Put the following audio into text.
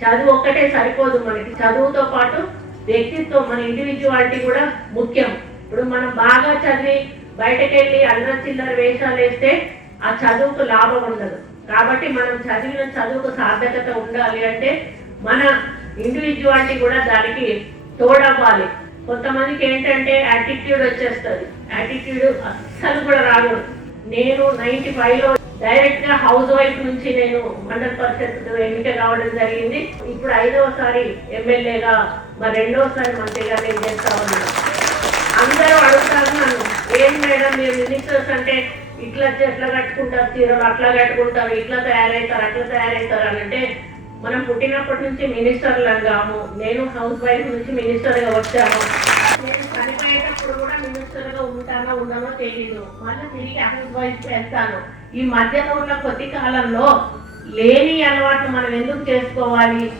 చదువు ఒక్కటే సరిపోదు, మనకి చదువుతో పాటు వ్యక్తిత్వం, మన ఇండివిజువాలిటీ కూడా ముఖ్యం. ఇప్పుడు మనం బాగా చదివి బయటకెళ్ళి అల్లర చిల్లర వేషాలు వేస్తే ఆ చదువుకు లాభం ఉండదు. కాబట్టి మనం చదివిన చదువుకు సార్థకత ఉండాలి అంటే మన ఇండివిజువాలిటీ కూడా దానికి తోడవ్వాలి. కొంతమందికి ఏంటంటే యాటిట్యూడ్ వచ్చేస్తుంది, యాటిట్యూడ్ అస్సలు కూడా రాదు. నేను 95లో డైరెక్ట్ గా హౌస్ వైఫ్ నుంచి నేను మండల పరిషత్ ఎన్నిక కావడం జరిగింది. ఇప్పుడు 5వసారి ఎమ్మెల్యేగా, మరి 2వసారి మంత్రిగా నేను చేస్తా ఉన్నాను. అందరూ అడుగుతారు నన్ను, ఏం మేడం మీరు మినిస్టర్స్ అంటే ఇట్లా ఎట్లా కట్టుకుంటారు చీరలు, అట్లా కట్టుకుంటారు, ఇట్లా తయారవుతారు, అట్లా తయారవుతారు అని. అంటే మనం పుట్టినప్పటి నుంచి మినిస్టర్లు అంగాము. నేను హౌస్ వైఫ్ నుంచి మినిస్టర్గా వచ్చాను. నేను చనిపోయేటప్పుడు కూడా మినిస్టర్గా ఉంటానో ఉండనో తెలియదు. మళ్ళీ తిరిగి హౌస్ వైఫ్ వెళ్తాను. ఈ మధ్యలో ఉన్న కొద్ది కాలంలో లేని అలవాటు మనం ఎందుకు చేసుకోవాలి?